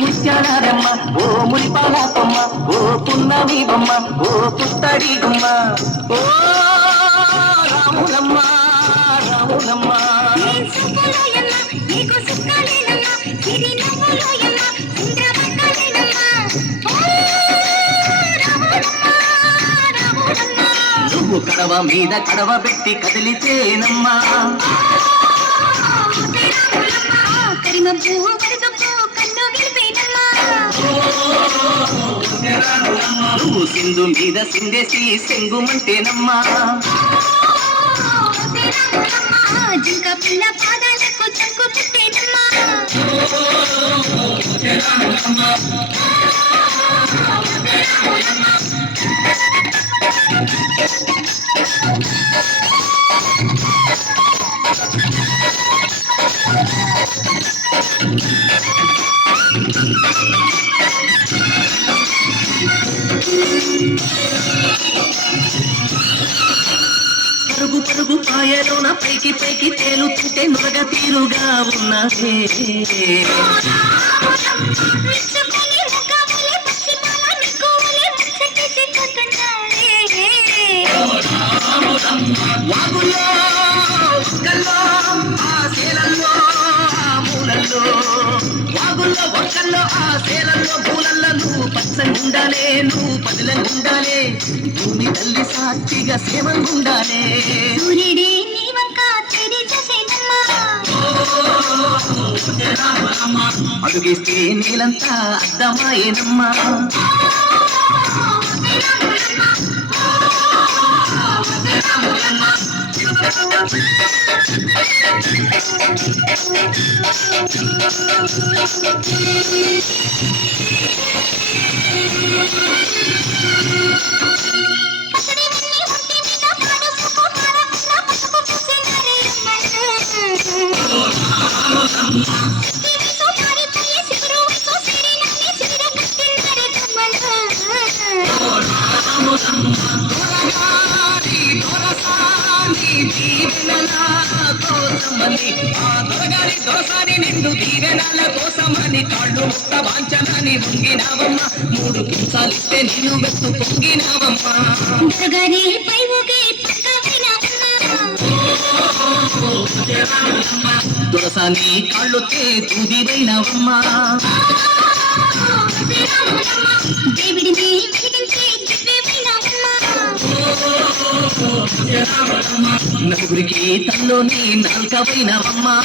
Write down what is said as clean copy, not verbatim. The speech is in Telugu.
ముత్యాలమ్మ ఓ మురిపాల కొమ్మ ఓ పున్నమి బొమ్మ ఓ పుత్తడి గుమ్మ ఓ రాములమ్మ రాములమ్మ నువ్వు కడవ మీద కడవ పెట్టి కదిలితేనమ్మా నువ్వు సింధు మీద సిందేసి సెంగుమంటేనమ్మా జింక పిల్ల పాదాలకు చంకు పుట్టేనమ్మా పరుగు పరుగు పాయలోన పైకి పైకి తేలుతుంటే నురగ తీరుగా ఉన్నదే వాగుల్లో ఒక్కల్లో ఆ శీలల్లో ఆ మూలల్లో వాగుల్లో ఒక్కల్లో ఆ శీలల్లో పూలల్లో నువ్వు పచ్చగుండాలే నువ్వు పదిలంగుండాలే భూమి తల్లి సాక్షిగా సేవంగుండాలే సూర్యుడే నీ వంక చెడి చేసేదమ్మా అడుగేస్తే నీలంతా అద్దమాయేనమ్మా దొరసాని నిండు దీవెనాల కోసమని కాళ్ళు ముక్త వాంఛనని దొంగినావమ్మ మూడు కించాలిస్తే నీళ్ళు వెత్తు పొంగినావమ్మా దొరసాని కాళ్ళొత్తే తూదివైనవమ్మా నలుగురికి తల్లోని నాల్కవైనవమ్మా